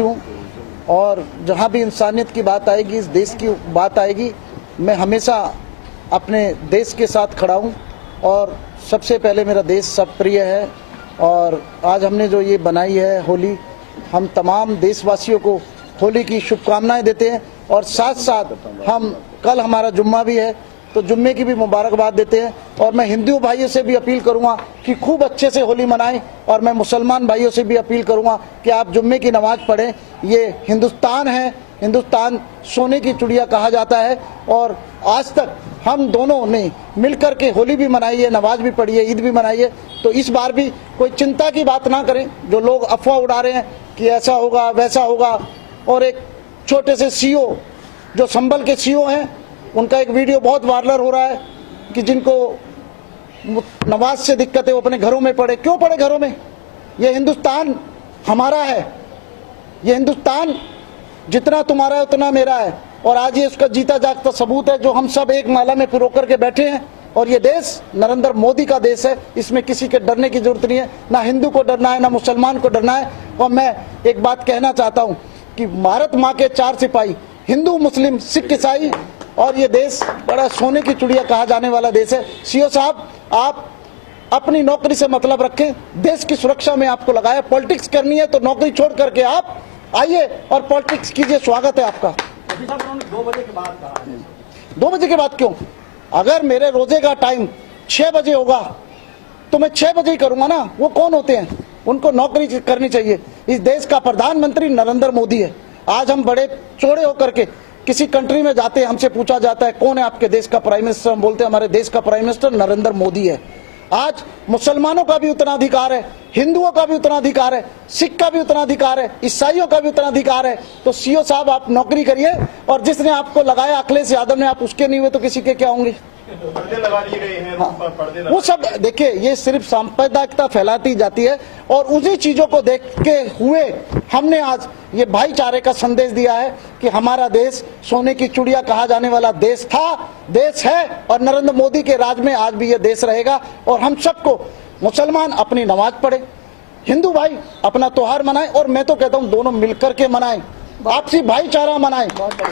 देशवासी हूँ और जहाँ भी इंसानियत की बात आएगी, इस देश की बात आएगी, मैं हमेशा अपने देश के साथ खड़ा हूँ और सबसे पहले मेरा देश सब प्रिय है। और आज हमने जो ये बनाई है होली, हम तमाम देशवासियों को होली की शुभकामनाएं देते हैं और साथ साथ हम कल हमारा जुम्मा भी है तो जुम्मे की भी मुबारकबाद देते हैं। और मैं हिंदू भाइयों से भी अपील करूंगा कि खूब अच्छे से होली मनाएं और मैं मुसलमान भाइयों से भी अपील करूंगा कि आप जुम्मे की नमाज पढ़ें। ये हिंदुस्तान है, हिंदुस्तान सोने की चिड़िया कहा जाता है और आज तक हम दोनों ने मिलकर के होली भी मनाई है, नमाज भी पढ़ी है, ईद भी मनाई है। तो इस बार भी कोई चिंता की बात ना करें। जो लोग अफवाह उड़ा रहे हैं कि ऐसा होगा वैसा होगा, और एक छोटे से सीओ जो संभल के सीओ हैं, उनका एक वीडियो बहुत वायरल हो रहा है कि जिनको नमाज से दिक्कत है वो अपने घरों में पढ़े। क्यों पढ़े घरों में? ये हिंदुस्तान हमारा है, ये हिंदुस्तान जितना तुम्हारा है उतना मेरा है। और आज ये उसका जीता जागता सबूत है जो हम सब एक माला में पिरो कर के बैठे हैं। और ये देश नरेंद्र मोदी का देश है, इसमें किसी के डरने की जरूरत नहीं है, ना हिंदू को डरना है ना मुसलमान को डरना है। और मैं एक बात कहना चाहता हूँ कि भारत माँ के 4 सिपाही, हिंदू मुस्लिम सिख ईसाई, और ये देश बड़ा सोने की चिड़िया कहा जाने वाला देश है। सीओ साहब, आप अपनी नौकरी से मतलब रखें, देश की सुरक्षा में आपको लगाया। पॉलिटिक्स करनी है तो नौकरी छोड़ करके आप आइए और पॉलिटिक्स कीजिए, स्वागत है आपका। 2 बजे के बाद कहा है। 2 बजे के बाद क्यों? अगर मेरे रोजे का टाइम 6 बजे होगा तो मैं 6 बजे ही करूंगा ना। वो कौन होते हैं? उनको नौकरी करनी चाहिए। इस देश का प्रधानमंत्री नरेंद्र मोदी है। आज हम बड़े चौड़े होकर के किसी कंट्री में जाते हैं, हमसे पूछा जाता है कौन है आपके देश का प्राइम मिनिस्टर, हम बोलते हैं हमारे देश का प्राइम मिनिस्टर नरेंद्र मोदी है। आज मुसलमानों का भी उतना अधिकार है, हिंदुओं का भी उतना अधिकार है, सिख का भी उतना अधिकार है, ईसाइयों का भी उतना अधिकार है। तो सीओ साहब, आप नौकरी करिए और जिसने आपको लगाया अखिलेश यादव ने, आप उसके नहीं हुए तो किसी के क्या होंगे? पर्दे लगा दिए गए हैं, हाँ, पर्दे वो सब देखिए, ये सिर्फ सांप्रदायिकता फैलाती जाती है और उसी चीजों को देख के हुए हमने आज ये भाईचारे का संदेश दिया है कि हमारा देश सोने की चिड़िया कहा जाने वाला देश था, देश है और नरेंद्र मोदी के राज में आज भी ये देश रहेगा। और हम सबको, मुसलमान अपनी नमाज पढ़े, हिंदू भाई अपना त्योहार मनाएं और मैं तो कहता हूं दोनों मिलकर के मनाएं, आपसी भाईचारा मनाएं,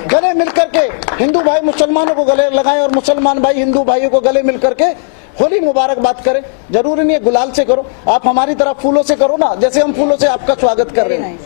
गले मिलकर के हिंदू भाई मुसलमानों को गले लगाएं और मुसलमान भाई हिंदू भाइयों को गले मिलकर के होली मुबारकबाद करें। जरूरी नहीं है गुलाल से करो, आप हमारी तरह फूलों से करो ना, जैसे हम फूलों से आपका स्वागत कर रहे हैं।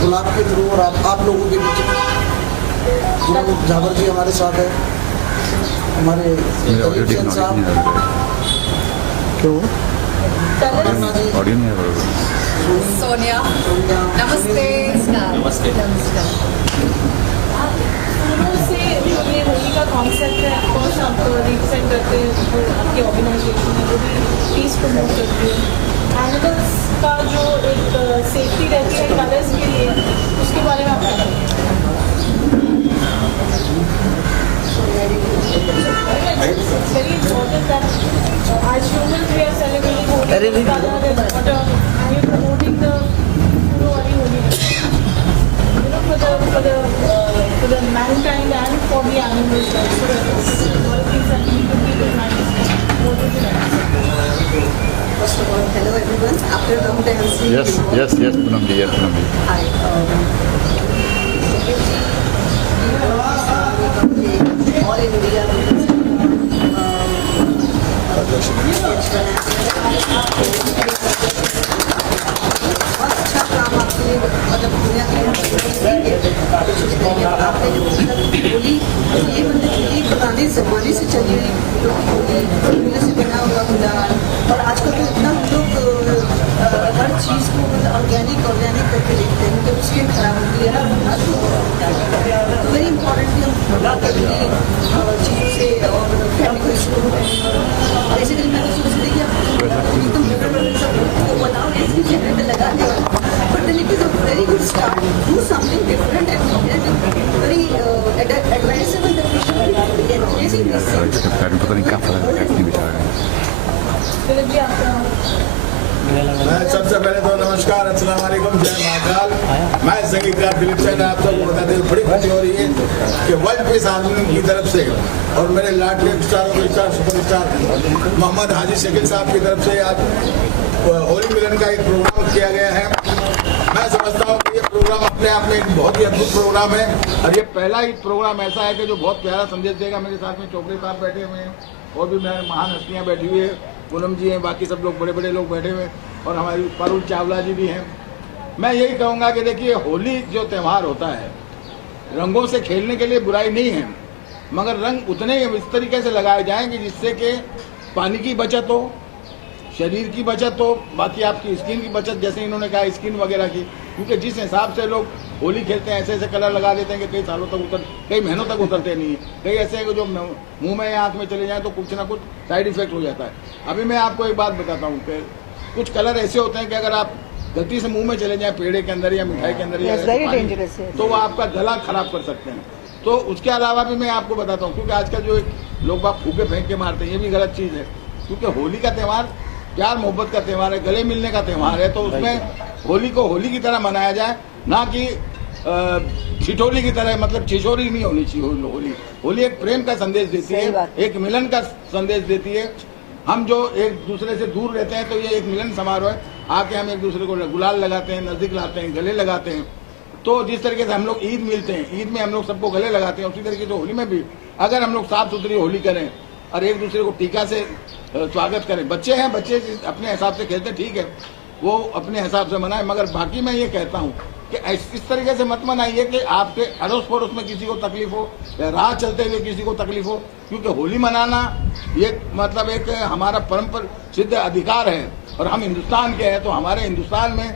गुलाब के थ्रू और आप लोगों के बीच झावर जी हमारे साथ है, हमारे साहब क्यों ऑडियो नहीं है। सोनिया, नमस्ते। नमस्ते। से ये होली का कॉन्सेप्ट है, ऑफकोर्स आप रिप्रेजेंट करते हैं जो आपकी ऑर्गेनाइजेशन है, वो भी पीस प्रमोट करती है। एनिमल्स का जो एक सेफ्टी रहती है कलर्स के लिए, उसके बारे में आप क्या करेंगे? Very important that as humans Yes, yes, yes, Poonam ji, yes, Poonam ji. Hi. All India. बहुत अच्छा काम आपने मतलब दुनिया के आपने जो होली ये मतलब ये पुराने जमाने से चली हुई होली से बना हुआ गुलाल और आजकल तो इतना हम लोग हर चीज़ को मतलब ऑर्गेनिक करके देखते हैं मतलब स्किन खराब होती है तो वेरी इंपॉर्टेंट कि हम अपनी चीज़ों से और केमिकल्स को बेसिकली मैं तो सोच रही कि एकदम वो बनाओ इसकी चेहरे पे लगाने वाला but then it is a very good start do something different and very advisable that we should be encouraging this इसके पैर में पता नहीं क्या फर्क है, कैसे बेचारा है. फिर भी आपका मैं सबसे पहले तो नमस्कार, अस्सलाम वालेकुम, जय महाकाल. मैं संगीतकार दिलीप सैन आपको बताते हुए बड़ी खुशी हो रही है कि वर्ल्ड पीस आर्मी की तरफ से और मेरे लाडले स्टार सुपरस्टार मोहम्मद हाजी शकील साहब की तरफ से आज होली मिलन का एक प्रोग्राम किया गया है. मैं समझता हूँ कि ये प्रोग्राम अपने आप में एक बहुत ही अद्भुत प्रोग्राम है और ये पहला ही प्रोग्राम ऐसा है कि जो बहुत प्यारा संदेश देगा. मेरे साथ में चौकड़ी साहब बैठे हुए हैं और भी मेरे महान हस्तियाँ बैठी हुई है, पूनम जी हैं, बाकी सब लोग बड़े बड़े लोग बैठे हुए हैं और हमारी पारुल चावला जी भी हैं. मैं यही कहूँगा कि देखिए होली जो त्यौहार होता है रंगों से खेलने के लिए बुराई नहीं है, मगर रंग उतने इस तरीके से लगाए जाएं कि जिससे कि पानी की बचत हो, शरीर की बचत हो, बाकी आपकी स्किन की बचत, जैसे इन्होंने कहा स्किन वगैरह की, क्योंकि जिस हिसाब से लोग होली खेलते हैं ऐसे ऐसे कलर लगा देते हैं कि कई सालों तक कई महीनों तक उतरते नहीं है. कई ऐसे हैं कि जो मुंह में या आँख में चले जाए तो कुछ ना कुछ साइड इफेक्ट हो जाता है. अभी मैं आपको एक बात बताता हूँ कि कुछ कलर ऐसे होते हैं कि अगर आप गलती से मुंह में चले जाए पेड़े के अंदर या मिठाई के अंदर या तो वो आपका गला खराब कर सकते हैं. तो उसके अलावा भी मैं आपको बताता हूँ, क्योंकि आजकल जो लोग बाग फूके फेंक के मारते हैं ये भी गलत चीज़ है, क्योंकि होली का त्यौहार प्यार मोहब्बत का त्यौहार है, गले मिलने का त्यौहार है. तो उसमें होली को होली की तरह मनाया जाए, ना कि छिठोली की तरह, मतलब छिछोरी नहीं होनी चाहिए. होली एक प्रेम का संदेश देती है, एक मिलन का संदेश देती है. हम जो एक दूसरे से दूर रहते हैं तो ये एक मिलन समारोह है, आके हम एक दूसरे को गुलाल लगाते हैं, नजदीक लाते हैं, गले लगाते हैं. तो जिस तरीके से हम लोग ईद मिलते हैं, ईद में हम लोग सबको गले लगाते हैं, उसी तरीके से होली में भी अगर हम लोग साफ सुथरी होली करें और एक दूसरे को टीका से स्वागत करें. बच्चे हैं, बच्चे अपने हिसाब से खेलते, ठीक है, वो अपने हिसाब से मनाए, मगर बाकी मैं ये कहता हूँ कि इस तरीके से मत मनाइए कि आपके अड़ोस पड़ोस में किसी को तकलीफ हो या राह चलते हुए किसी को तकलीफ हो, क्योंकि होली मनाना ये मतलब एक हमारा परंपरा सिद्ध अधिकार है और हम हिंदुस्तान के हैं. तो हमारे हिंदुस्तान में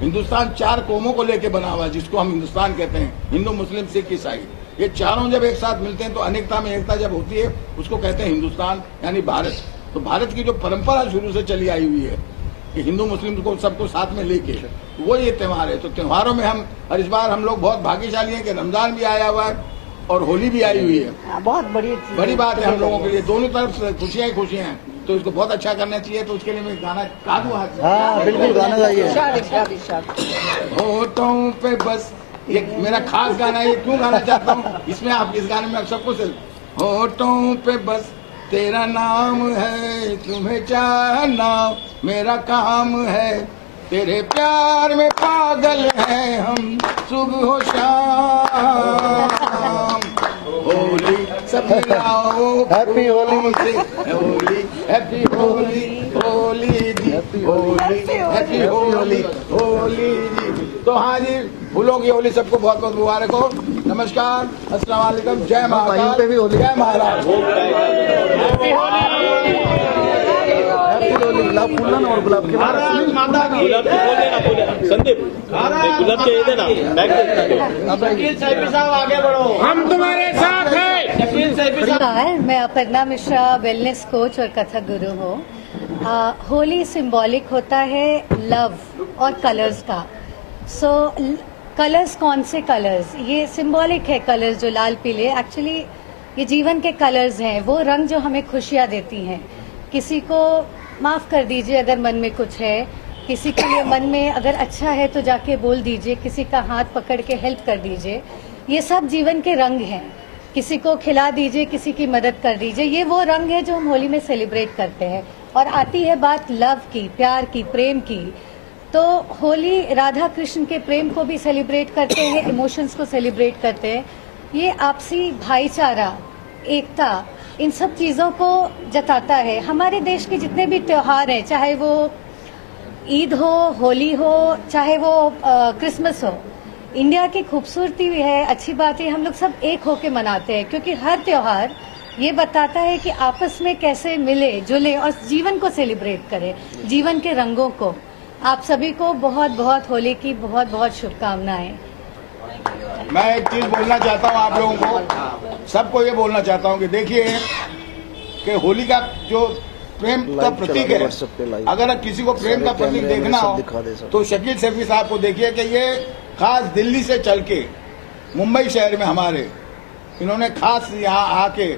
हिंदुस्तान चार कौमों को लेके बना हुआ है, जिसको हम हिंदुस्तान कहते हैं, हिंदू मुस्लिम सिख ईसाई. ये चारों जब एक साथ मिलते हैं तो अनेकता में एकता जब होती है उसको कहते हैं हिंदुस्तान यानी भारत. तो भारत की जो परंपरा शुरू से चली आई हुई है कि हिंदू मुस्लिम को सबको साथ में लेके, वो ये त्यौहार है. तो त्योहारों में हम और इस बार हम लोग बहुत भाग्यशाली हैं कि रमजान भी आया हुआ है और होली भी आई हुई है. बहुत बड़ी बात है हम लोगों के लिए, दोनों तरफ से खुशियाँ ही खुशियाँ हैं. तो इसको बहुत अच्छा करना चाहिए. तो उसके लिए मैं गाना गा दूँ. हाँ बिल्कुल गाना गाइए. होठों पे बस ये मेरा खास गाना है. ये क्यों गाना चाहता हूँ, इसमें आप इस गाने में आप सबको से होठों पे बस तेरा नाम है, तुम्हें चाहना मेरा काम है, तेरे प्यार में पागल हैं हम सुबह हो शाम. होली सब मिलाओ, हैप्पी होली, होली हैप्पी होली, होली जी होली हैप्पी होली, होली जी. तो हाँ जी, फूलों की होली सबको बहुत बहुत मुबारक हो. नमस्कार, अस्सलाम वालेकुम, जय महाकाल, जय महाराज. हैप्पी होली. गुलाब फूलन और गुलाब के बाद संदीप गुलाब के दे ना शकील सैफी साहब आगे बढ़ो, हम तुम्हारे साथ हैं. शकील सैफी साहब. नमस्कार, मैं अपर्णा मिश्रा, वेलनेस कोच और कथक गुरु हूँ. होली सिंबॉलिक होता है लव और कलर्स का. सो कलर्स, कौन से कलर्स, ये सिंबॉलिक है. कलर्स जो लाल पीले एक्चुअली ये जीवन के कलर्स हैं, वो रंग जो हमें खुशियाँ देती हैं. किसी को माफ़ कर दीजिए अगर मन में कुछ है, किसी के लिए मन में अगर अच्छा है तो जाके बोल दीजिए, किसी का हाथ पकड़ के हेल्प कर दीजिए. ये सब जीवन के रंग हैं. किसी को खिला दीजिए, किसी की मदद कर दीजिए. ये वो रंग है जो हम होली में सेलिब्रेट करते हैं. और आती है बात लव की, प्यार की, प्रेम की, तो होली राधा कृष्ण के प्रेम को भी सेलिब्रेट करते हैं, इमोशंस को सेलिब्रेट करते हैं। ये आपसी भाईचारा, एकता, इन सब चीज़ों को जताता है। हमारे देश के जितने भी त्योहार हैं, चाहे वो ईद हो, होली हो, चाहे वो क्रिसमस हो, इंडिया की खूबसूरती भी है, अच्छी बात है, हम लोग सब एक होके मनाते हैं, क्योंकि हर त्योहार ये बताता है कि आपस में कैसे मिले जुले और जीवन को सेलिब्रेट करें, जीवन के रंगों को। आप सभी को बहुत बहुत होली की बहुत बहुत शुभकामनाएं। मैं एक चीज बोलना चाहता हूँ आप लोगों को, सबको ये बोलना चाहता हूँ कि देखिए कि होली का जो प्रेम का प्रतीक है, अगर किसी को प्रेम का प्रतीक देखना हो तो शकील सैफी साहब को देखिए कि ये खास दिल्ली से चल के मुंबई शहर में हमारे इन्होंने खास यहाँ आके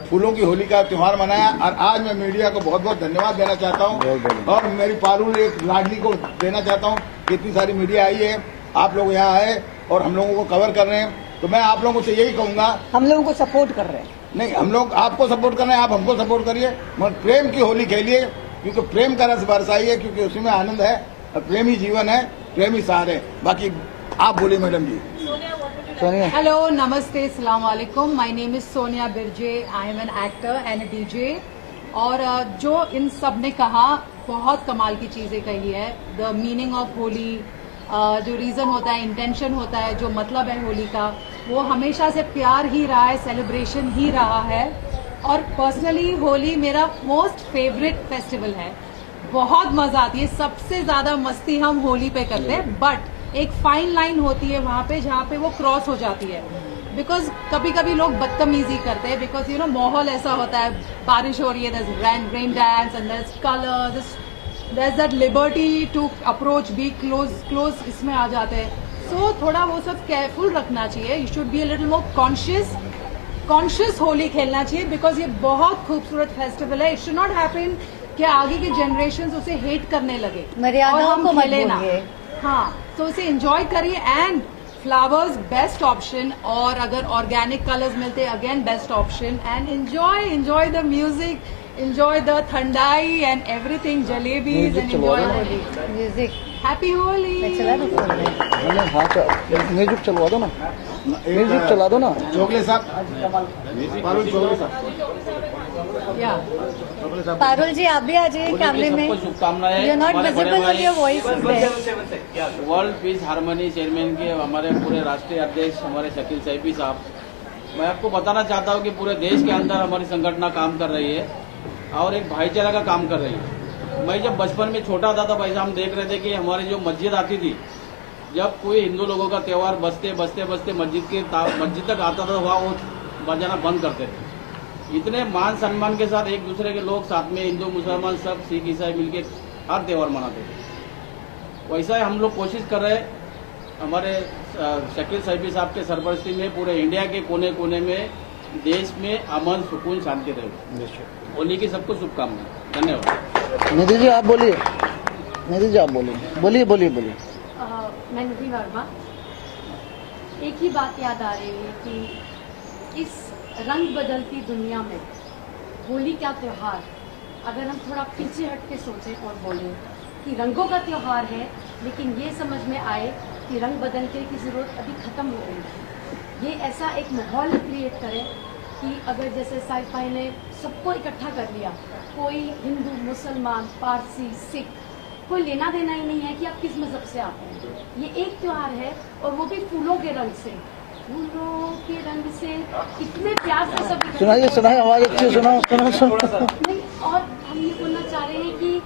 फूलों की होली का त्योहार मनाया। और आज मैं मीडिया को बहुत बहुत धन्यवाद देना चाहता हूँ और मेरी पारुल एक लाडली को देना चाहता हूँ कि इतनी सारी मीडिया आई है, आप लोग यहाँ आए और हम लोगों को कवर कर रहे हैं। तो मैं आप लोगों से यही कहूँगा, हम लोगों को सपोर्ट कर रहे हैं। नहीं, हम लोग आपको सपोर्ट कर रहे हैं, आप हमको सपोर्ट करिए, मगर प्रेम की होली खेलिए, क्योंकि प्रेम का रस बरसाइए, क्योंकि उसी में आनंद है। और प्रेम ही जीवन है, प्रेम ही सार है। बाकी आप बोलिए madam ji. Hello, Namaste, Assalamu alaikum. My name is Sonia Birje. I am an actor and a DJ. और जो इन सब ने कहा बहुत कमाल की चीजें कही है। द मीनिंग ऑफ होली, जो रीजन होता है, इंटेंशन होता है, जो मतलब है होली का, वो हमेशा से प्यार ही रहा है, सेलिब्रेशन ही रहा है। और पर्सनली होली मेरा मोस्ट फेवरेट फेस्टिवल है। बहुत मजा आती है, सबसे ज्यादा मस्ती हम होली पे करते हैं। बट एक फाइन लाइन होती है वहाँ पे जहाँ पे वो क्रॉस हो जाती है, बिकॉज कभी कभी लोग बदतमीजी करते हैं, बिकॉज यू नो माहौल ऐसा होता है, बारिश हो रही है, rain dance and there is colour, there is that liberty to approach, be close इसमें आ जाते हैं। सो थोड़ा वो सब केयरफुल रखना चाहिए। You should be a little more conscious Holi खेलना चाहिए, बिकॉज ये बहुत खूबसूरत फेस्टिवल है। इट शुड नॉट हैपन कि आगे के जनरेशन उसे हेट करने लगे और हम खेले ना। हाँ, तो उसे एंजॉय करिए। एंड फ्लावर्स बेस्ट ऑप्शन, और अगर ऑर्गेनिक कलर्स मिलते हैं again best option. And enjoy the music, enjoy the thandai and everything, jalebis and enjoy music. Happy Holi. चला दो म्यूजिक चलवा दो ना, म्यूजिक चला दो ना। चोगले साहब, पारुल चोगले साहब, या पारुल जी आप भी आ जाइए कैमरे में। शुभकामनाएं। यू आर नॉट विजिबल और your voice is there. World peace harmony chairman के हमारे पूरे राष्ट्रीय अध्यक्ष हमारे शकील सैफी साहब, मैं आपको बताना चाहता हूं कि पूरे देश के अंदर हमारी संगठन काम कर रही है और एक भाईचारा का काम कर रही है। मैं जब बचपन में छोटा था तब ऐसा हम देख रहे थे कि हमारी जो मस्जिद आती थी, जब कोई हिंदू लोगों का त्योहार बजते मस्जिद तक आता था, वहाँ वो बजाना बंद करते थे। इतने मान सम्मान के साथ एक दूसरे के लोग साथ में, हिंदू मुसलमान सब, सिख ईसाई मिलके हर त्योहार मनाते थे। वैसा ही हम लोग कोशिश कर रहे हैं, हमारे शकील सैफी साहब के सरपरस्ती में पूरे इंडिया के कोने कोने में, देश में अमन, सुकून, शांति रहे। होली की सबको शुभकामनाएं। धन्यवाद। निधि जी आप बोलिए, निधि जी आप बोलिए। मैं निधि वर्मा। एक ही बात याद आ रही है कि इस रंग बदलती दुनिया में होली का त्यौहार, अगर हम थोड़ा पीछे हट के सोचें और बोलें कि रंगों का त्यौहार है, लेकिन ये समझ में आए कि रंग बदलने की ज़रूरत अभी ख़त्म हो गई है। ये ऐसा एक माहौल क्रिएट करें कि अगर जैसे साइफाई ने सबको इकट्ठा कर लिया, कोई हिंदू, मुसलमान, पारसी, सिख, कोई लेना देना ही नहीं है कि आप किस मज़हब से आते हैं। ये एक त्यौहार है और वो भी फूलों के रंग से, फूलों के रंग से इतने प्यार से सब सुनाइए आवाज अच्छी सुनाओ। नहीं, और हम ये बोलना चाह रहे हैं कि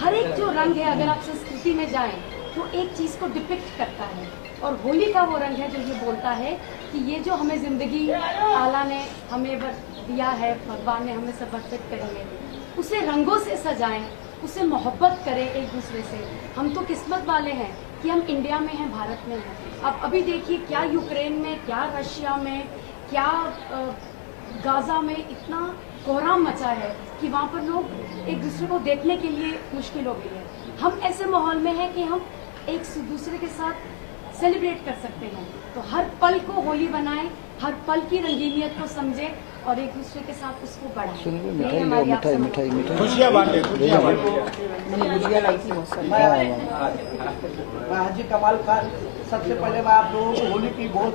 हर एक जो रंग है, अगर आप संस्कृति में जाएं तो एक चीज़ को डिपिक्ट करता है, और होली का वो रंग है जो ये बोलता है कि ये जो हमें ज़िंदगी आला ने हमें दिया है, भगवान ने हमें समर्पित करी है, उसे रंगों से सजाएं, उसे मोहब्बत करें एक दूसरे से। हम तो किस्मत वाले हैं कि हम इंडिया में हैं, भारत में हैं। अब अभी देखिए क्या यूक्रेन में, क्या रशिया में, क्या गाज़ा में इतना कोहराम मचा है कि वहाँ पर लोग एक दूसरे को देखने के लिए मुश्किल हो गई है। हम ऐसे माहौल में हैं कि हम एक दूसरे के साथ सेलिब्रेट कर सकते हैं। तो हर पल को होली बनाएं, हर पल की रंगीनियत को समझें और एक दूसरे के साथ उसको बढ़ाएं। सुनिए, यही मिठाई लो, हमारी आपसे मिठाई मिठाई मिठाई खुशियाँ बांटे, खुशियाँ बांटे। मैं हाजी कमाल खान, सबसे पहले मैं आप लोगों को होली की बहुत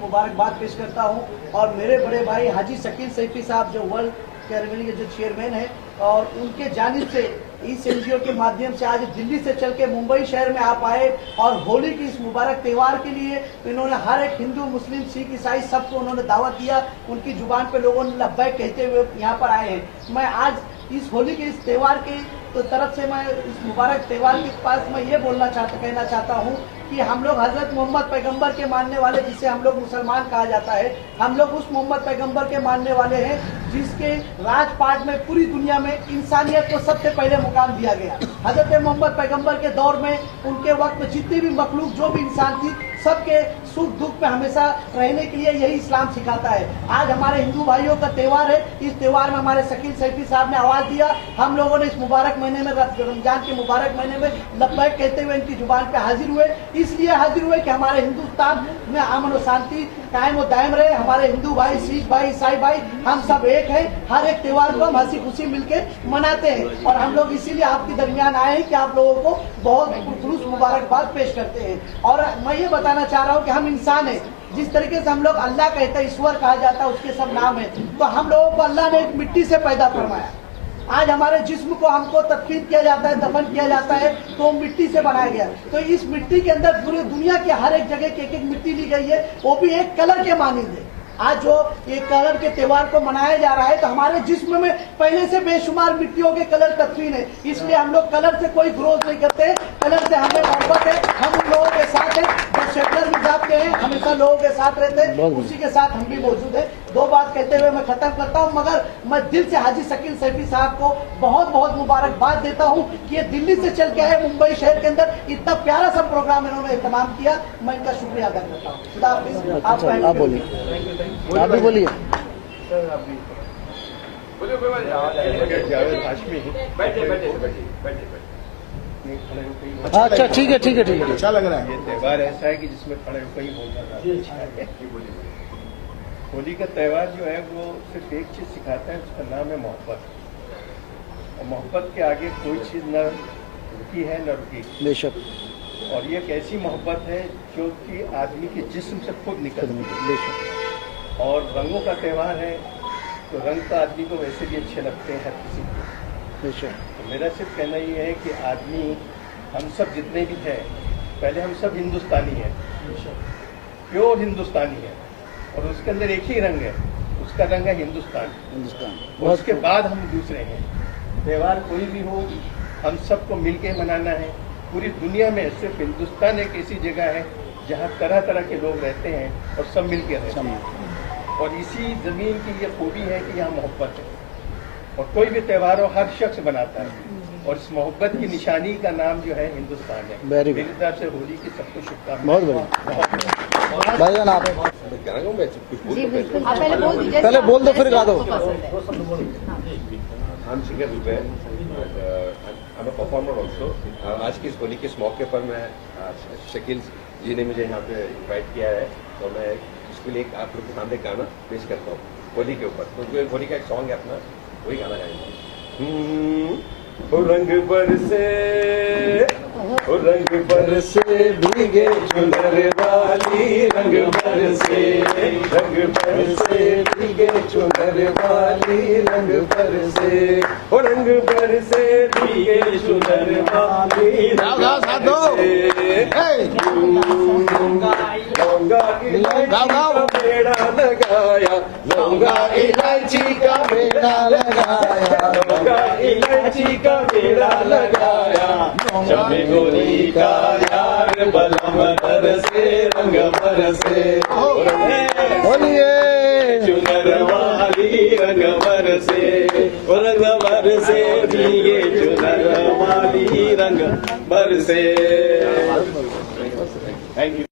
मुबारकबाद पेश करता हूं और मेरे बड़े भाई हाजी शकील सैफी साहब जो वर्ल्ड कैरेबियन के जो चेयरमैन हैं और उनके जानिब से इस एनजीओ के माध्यम से आज दिल्ली से चल के मुंबई शहर में आप आए और होली की इस मुबारक त्यौहार के लिए इन्होंने हर एक हिंदू मुस्लिम सिख ईसाई सबको उन्होंने दावत दिया। उनकी जुबान पे लोगों ने लब्बैक कहते हुए यहाँ पर आए हैं। मैं आज इस होली के इस त्यौहार के तो तरफ से मैं इस मुबारक त्यौहार के पास मैं ये कहना चाहता हूँ कि हम लोग हजरत मोहम्मद पैगंबर के मानने वाले, जिसे हम लोग मुसलमान कहा जाता है, हम लोग उस मोहम्मद पैगंबर के मानने वाले हैं जिसके राजपाट में पूरी दुनिया में इंसानियत को सबसे पहले मुकाम दिया गया। हजरत मोहम्मद पैगंबर के दौर में उनके वक्त में जितनी भी मखलूक जो भी इंसान थी सबके सुख दुख में हमेशा रहने के लिए यही इस्लाम सिखाता है। आज हमारे हिंदू भाइयों का त्यौहार है। इस त्यौहार में हमारे शकील सैफी साहब ने आवाज दिया। हम लोगों ने इस मुबारक महीने में, रमजान के मुबारक महीने में लब्बैक कहते हुए इनकी जुबान पे हाजिर हुए। इसलिए हाजिर हुए कि हमारे हिंदुस्तान में अमन और शांति कायम और दायम रहे। हमारे हिंदू भाई, सिख भाई, ईसाई भाई हम सब एक हैं। हर एक त्यौहार को हम हंसी खुशी मिलके मनाते हैं और हम लोग इसीलिए आपके दरमियान आए हैं कि आप लोगों को बहुत खुलूस मुबारकबाद पेश करते हैं। और मैं ये बताना चाह रहा हूँ कि हम इंसान हैं। जिस तरीके से हम लोग अल्लाह कहते हैं, ईश्वर कहा जाता है, उसके सब नाम है, तो हम लोगों को अल्लाह ने एक मिट्टी से पैदा फरमाया। आज हमारे जिस्म को हमको तदफीन किया जाता है, दफन किया जाता है, तो मिट्टी से बनाया गया। तो इस मिट्टी के अंदर पूरी दुनिया के हर एक जगह की एक मिट्टी ली गई है, वो भी एक कलर के मानिंद है। आज जो ये कलर के त्यौहार को मनाया जा रहा है तो हमारे जिस्म में पहले से बेशुमार मिट्टियों के कलर तदफीन है। इसलिए हम लोग कलर से कोई विरोध नहीं करते, कलर से हमें मोहब्बत है। हम उन लोगों के साथ हैं जो सेकुलर मिजाज के हैं, हमेशा लोगों के साथ रहते हैं, उसी के साथ हम भी मौजूद है। दो बात कहते हुए मैं खत्म करता हूं, मगर मैं दिल से हाजी शकील सैफी साहब को बहुत बहुत मुबारकबाद देता हूं कि ये दिल्ली से चल के आए, मुंबई शहर के अंदर इतना प्यारा सा प्रोग्राम इन्होंने एहतमाम किया। मैं इनका शुक्रिया अदा करता हूँ। खुदा हाफिज़। आप बोलिए, आप भी बोलिए। अच्छा ठीक है, ठीक है, ठीक है। अच्छा लग रहा है। ये त्यौहार ऐसा है कि जिसमें खड़े होकर ही बोलना अच्छा है। होली का त्यौहार जो है वो सिर्फ एक चीज सिखाता है, उसका नाम है मोहब्बत। और मोहब्बत के आगे कोई चीज न रुकी है न रुकी। बेशक। और ये एक ऐसी मोहब्बत है जो कि आदमी के जिस्म से खुद निकलती है। बेशक। और रंगों का त्यौहार है तो रंग तो आदमी को वैसे भी अच्छे लगते हैं हर किसी को। बेशक। तो मेरा सिर्फ कहना ये है कि आदमी, हम सब जितने भी हैं, पहले हम सब हिंदुस्तानी हैं, प्योर हिंदुस्तानी है, और उसके अंदर एक ही रंग है, उसका रंग है हिंदुस्तान। और उसके बाद हम दूसरे हैं। त्यौहार कोई भी हो, हम सबको मिलके मनाना है। पूरी दुनिया में सिर्फ हिंदुस्तान एक ऐसी जगह है जहाँ तरह तरह के लोग रहते हैं और सब मिलके रहते हैं। और इसी जमीन की ये खूबी है कि यहाँ मोहब्बत है, और कोई भी त्यौहार हो हर शख्स बनाता है, और इस मोहब्बत की निशानी का नाम जो है हिंदुस्तान है। मेरी तरफ से होली की सबको शुभकामनाएं। बहुत बढ़िया। भाईजान आप जी बिल्कुल, आप पहले बोल दीजिए। पहले बोल दो फिर गा दो। I'm singer Ruben. I'm a performer also. आज की इस होली के इस मौके पर मैं शकील जी ने मुझे यहाँ पे इनवाइट किया है, तो मैं इसके लिए आप लोग के सामने गाना पेश करता हूँ होली के ऊपर। तो होली का एक सॉन्ग है अपना, वही गाना गाएंगे। रंग बरसे, रंग बरसे भीगे चुनर वाली, रंग बरसे, रंग बरसे भीगे चुनर वाली, रंग बरसे, रंग बरसे भीगे चुनर वाली, लौंगा इलायची का मेड़ा लगाया, लौंगा इलायची का मेड़ा लगाया, लौंगा इलायची का मेड़ा लगाया, चमे गोरी का यार बलम बरसे, रंग बरसे, चुनर वाली रंग बरसे, रंग बरसे भीगे चुनर वाली रंग बरसे। Thank you.